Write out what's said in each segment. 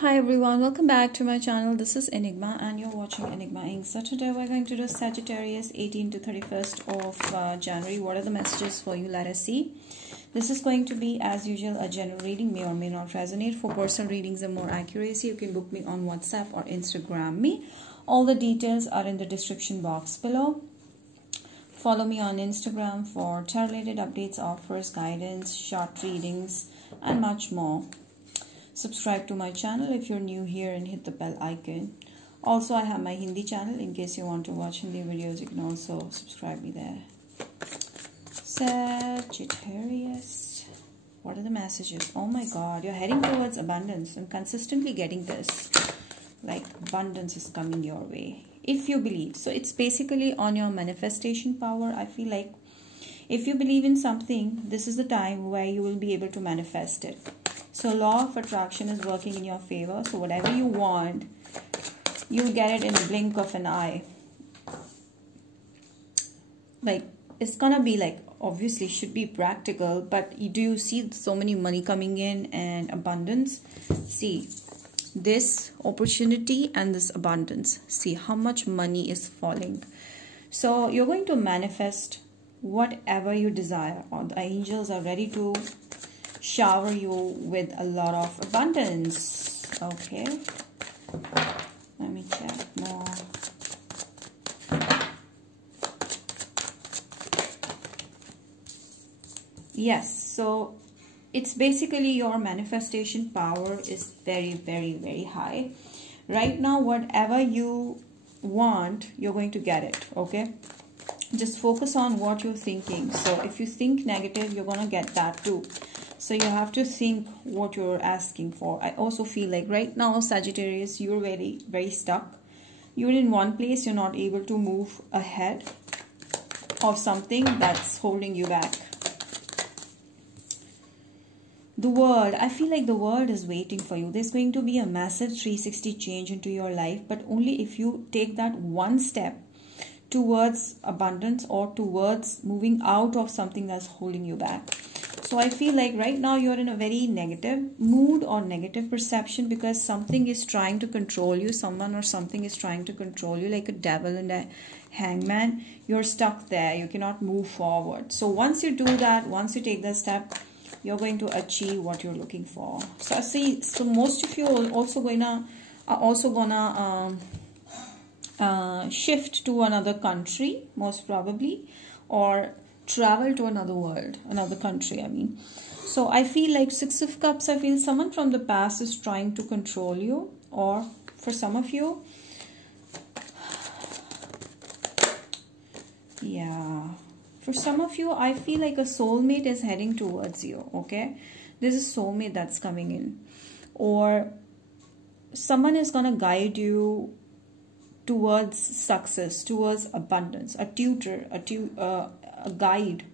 Hi everyone, welcome back to my channel. This is Enigma and you're watching Enigma Inc. So today we're going to do Sagittarius 18 to 31st of January. What are the messages for you? Let us see. This is going to be, as usual, a general reading. May or may not resonate. For personal readings and more accuracy, you can book me on WhatsApp or Instagram me. All the details are in the description box below. Follow me on Instagram for tarot-related updates, offers, guidance, short readings, and much more. Subscribe to my channel if you're new here and hit the bell icon. Also, I have my Hindi channel. In case you want to watch Hindi videos, you can also subscribe me there. Sagittarius. What are the messages? Oh my God, you're heading towards abundance. I'm consistently getting this. Like abundance is coming your way. If you believe. So it's basically on your manifestation power. I feel like if you believe in something, this is the time where you will be able to manifest it. So law of attraction is working in your favor. So whatever you want, you'll get it in a blink of an eye. Like, it's gonna be like, obviously should be practical, but do you see so many money coming in and abundance? See, this opportunity and this abundance. See how much money is falling. So you're going to manifest whatever you desire. Or the angels are ready to shower you with a lot of abundance. Okay, let me check more. Yes, so it's basically your manifestation power is very, very, very high. Right now, whatever you want, you're going to get it. Okay, just focus on what you're thinking. So if you think negative, you're gonna get that too. So you have to think what you're asking for. I also feel like right now, Sagittarius, you're very, very stuck. You're in one place. You're not able to move ahead of something that's holding you back. The world, I feel like the world is waiting for you. There's going to be a massive 360 change into your life, but only if you take that one step towards abundance or towards moving out of something that's holding you back. So I feel like right now you're in a very negative mood or negative perception because something is trying to control you. Someone or something is trying to control you, like a devil and a hangman. You're stuck there. You cannot move forward. So once you do that, once you take that step, you're going to achieve what you're looking for. So I see. So most of you are also gonna shift to another country, most probably, or travel to another country, I mean. So I feel like Six of Cups, I feel someone from the past is trying to control you, or for some of you, yeah, for some of you, I feel like a soulmate is heading towards you, okay? There's a soulmate that's coming in, or someone is gonna guide you towards success, towards abundance. A tutor, a guide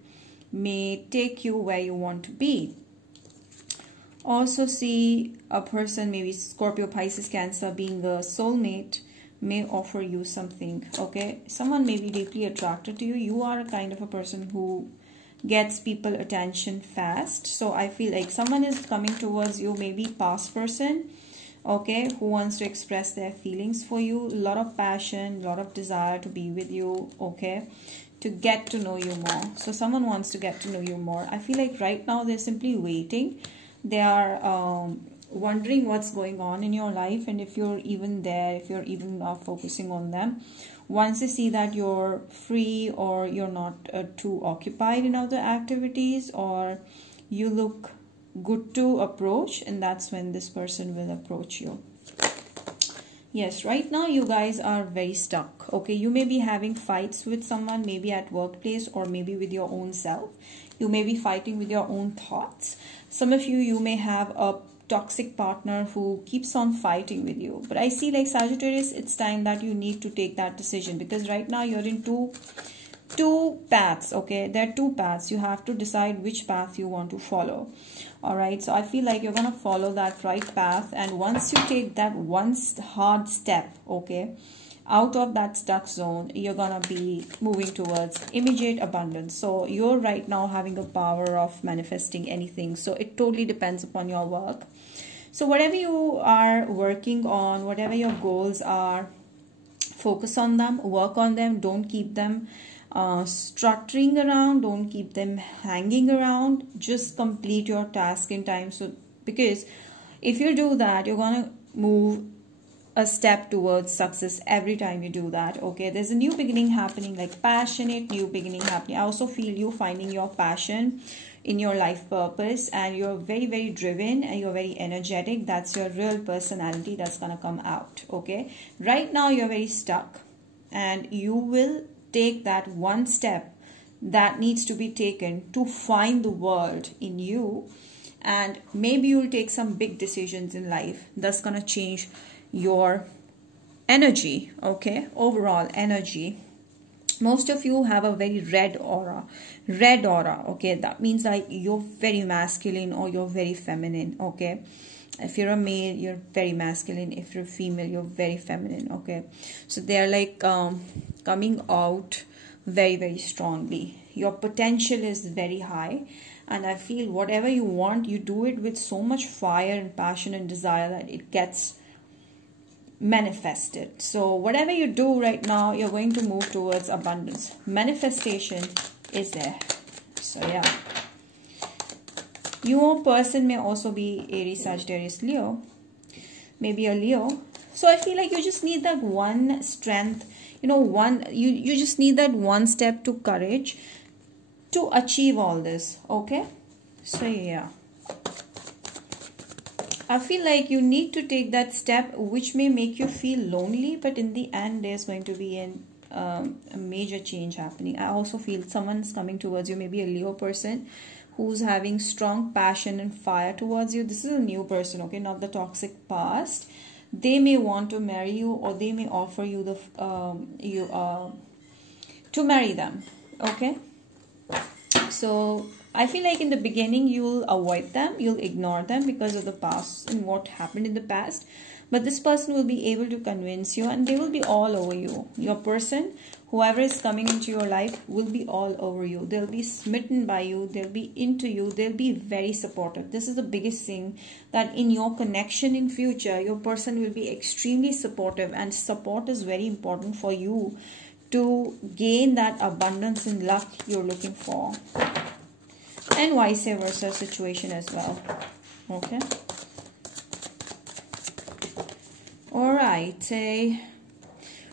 may take you where you want to be. Also see a person, maybe Scorpio, Pisces, Cancer, being a soulmate may offer you something. Okay, someone may be deeply attracted to you. You are a kind of a person who gets people attention fast. So I feel like someone is coming towards you, maybe past person, okay, who wants to express their feelings for you. A lot of passion, a lot of desire to be with you, okay, to get to know you more. So someone wants to get to know you more. I feel like right now they're simply waiting. They are wondering what's going on in your life, and if you're even there, if you're even focusing on them. Once they see that you're free, or you're not too occupied in other activities, or you look good to approach, and that's when this person will approach you. Yes, right now you guys are very stuck. Okay, you may be having fights with someone, maybe at workplace, or maybe with your own self. You may be fighting with your own thoughts. Some of you may have a toxic partner who keeps on fighting with you. But I see, like Sagittarius, it's time that you need to take that decision, because right now you're in two paths. Okay, there are two paths. You have to decide which path you want to follow. All right, so I feel like you're gonna follow that right path, and once you take that one hard step, okay, out of that stuck zone, you're gonna be moving towards immediate abundance. So you're right now having the power of manifesting anything. So it totally depends upon your work. So whatever you are working on, whatever your goals are, focus on them, work on them. Don't keep them struttering around, don't keep them hanging around. Just complete your task in time. So because if you do that, you're gonna move a step towards success every time you do that. Okay, there's a new beginning happening, like passionate new beginning happening. I also feel you finding your passion in your life purpose, and you're very, very driven and you're very energetic. That's your real personality that's gonna come out. Okay, right now you're very stuck, and you will take that one step that needs to be taken to find the world in you, and maybe you'll take some big decisions in life that's gonna change your energy. Okay, overall energy. Most of you have a very red aura. Okay, that means like you're very masculine or you're very feminine. Okay, if you're a male, you're very masculine. If you're a female, you're very feminine. Okay, so they're like coming out very, very strongly. Your potential is very high, and I feel whatever you want, you do it with so much fire and passion and desire that it gets manifested. So whatever you do right now, you're going to move towards abundance. Manifestation is there. So yeah, your person may also be Aries, Sagittarius, Leo, maybe a Leo. So I feel like you just need that one strength, you know, you just need that one step to courage to achieve all this. Okay, so yeah, I feel like you need to take that step, which may make you feel lonely, but in the end, there's going to be a major change happening. I also feel someone's coming towards you, maybe a Leo person who's having strong passion and fire towards you. This is a new person, okay, not the toxic past. They may want to marry you, or they may offer you to marry them. Okay, so I feel like in the beginning you'll avoid them, you'll ignore them because of the past and what happened in the past. But this person will be able to convince you, and they will be all over you. Your person, whoever is coming into your life, will be all over you. They'll be smitten by you. They'll be into you. They'll be very supportive. This is the biggest thing, that in your connection in future, your person will be extremely supportive, and support is very important for you to gain that abundance and luck you're looking for. And vice versa situation as well. Okay. Alright.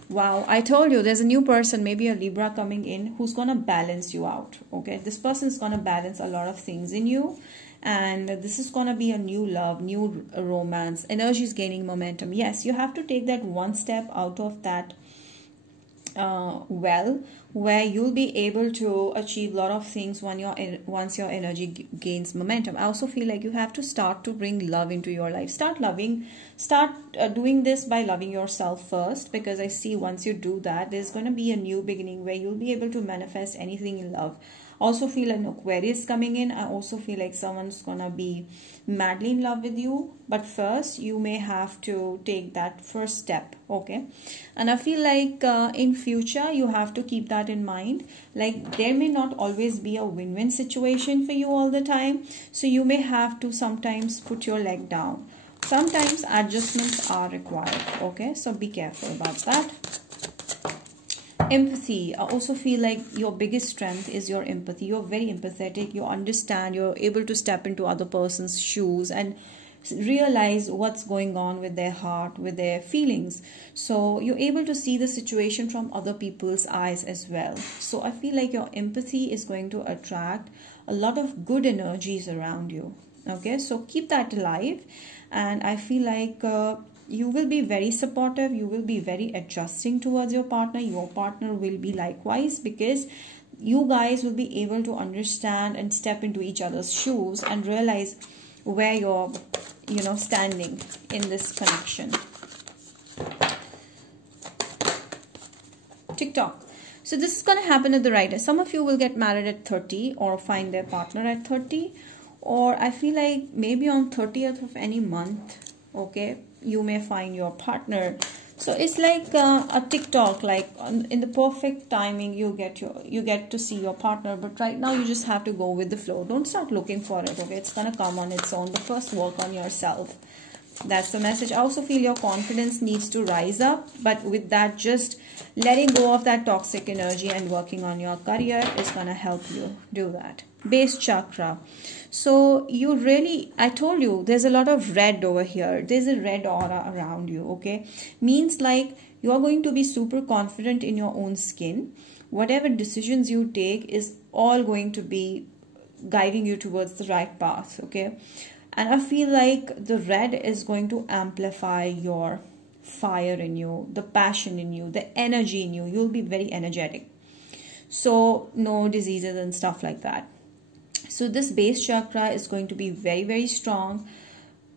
Wow, I told you there's a new person, maybe a Libra coming in, who's gonna balance you out. Okay, this person is gonna balance a lot of things in you, and this is gonna be a new love, new romance. Energy is gaining momentum. Yes, you have to take that one step out of that where you'll be able to achieve a lot of things once your energy gains momentum. I also feel like you have to start to bring love into your life. Start doing this by loving yourself first, because I see once you do that, there's going to be a new beginning where you'll be able to manifest anything in love. Also feel an Aquarius coming in. I also feel like someone's gonna be madly in love with you, but first you may have to take that first step. Okay, and I feel like in future you have to keep that in mind. Like, there may not always be a win-win situation for you all the time, so you may have to sometimes put your leg down. Sometimes adjustments are required. Okay, so be careful about that. Empathy. I also feel like your biggest strength is your empathy. You're very empathetic. You understand. You're able to step into other person's shoes and realize what's going on with their heart, with their feelings. So you're able to see the situation from other people's eyes as well. So I feel like your empathy is going to attract a lot of good energies around you. Okay, so keep that alive. And I feel like you will be very supportive. You will be very adjusting towards your partner. Your partner will be likewise, because you guys will be able to understand and step into each other's shoes and realize where you're, standing in this connection. TikTok. So this is going to happen at the right time. Some of you will get married at 30 or find their partner at 30. Or I feel like maybe on 30th of any month, okay, you may find your partner. So it's like a TikTok, like in the perfect timing you get to see your partner. But right now you just have to go with the flow. Don't start looking for it, okay? It's gonna come on its own. But first work on yourself. That's the message. I also feel your confidence needs to rise up, but with that, just letting go of that toxic energy and working on your career is going to help you do that. Base chakra. So you really, I told you, there's a lot of red over here. There's a red aura around you, okay? Means like you are going to be super confident in your own skin. Whatever decisions you take is all going to be guiding you towards the right path, okay? And I feel like the red is going to amplify your fire in you, the passion in you, the energy in you. You'll be very energetic. So no diseases and stuff like that. So this base chakra is going to be very, very strong.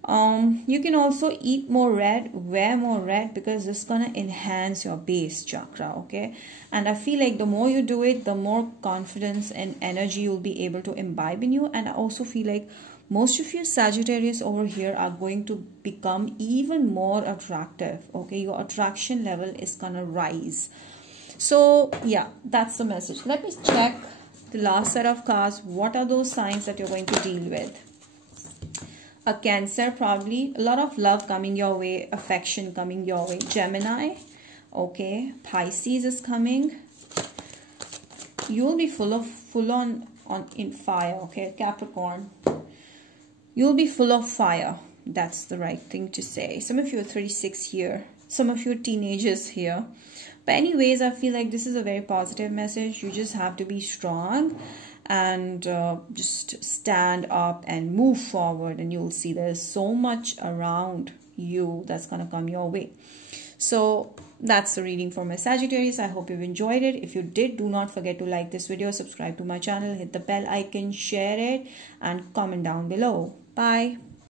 You can also eat more red, wear more red, because it's gonna enhance your base chakra, okay? And I feel like the more you do it, the more confidence and energy you'll be able to imbibe in you. And I also feel like most of you Sagittarius over here are going to become even more attractive, okay? Your attraction level is gonna rise. So yeah, that's the message. Let me check the last set of cards. What are those signs that you're going to deal with? A Cancer, probably. A lot of love coming your way, affection coming your way. Gemini, okay. Pisces is coming. You'll be full on in fire, okay. Capricorn, you'll be full of fire. That's the right thing to say. Some of you are 36 here. Some of you are teenagers here. But anyways, I feel like this is a very positive message. You just have to be strong and just stand up and move forward, and you'll see there's so much around you that's gonna come your way. So that's the reading for my Sagittarius. I hope you've enjoyed it. If you did, do not forget to like this video, subscribe to my channel, hit the bell icon, share it, and comment down below. Bye.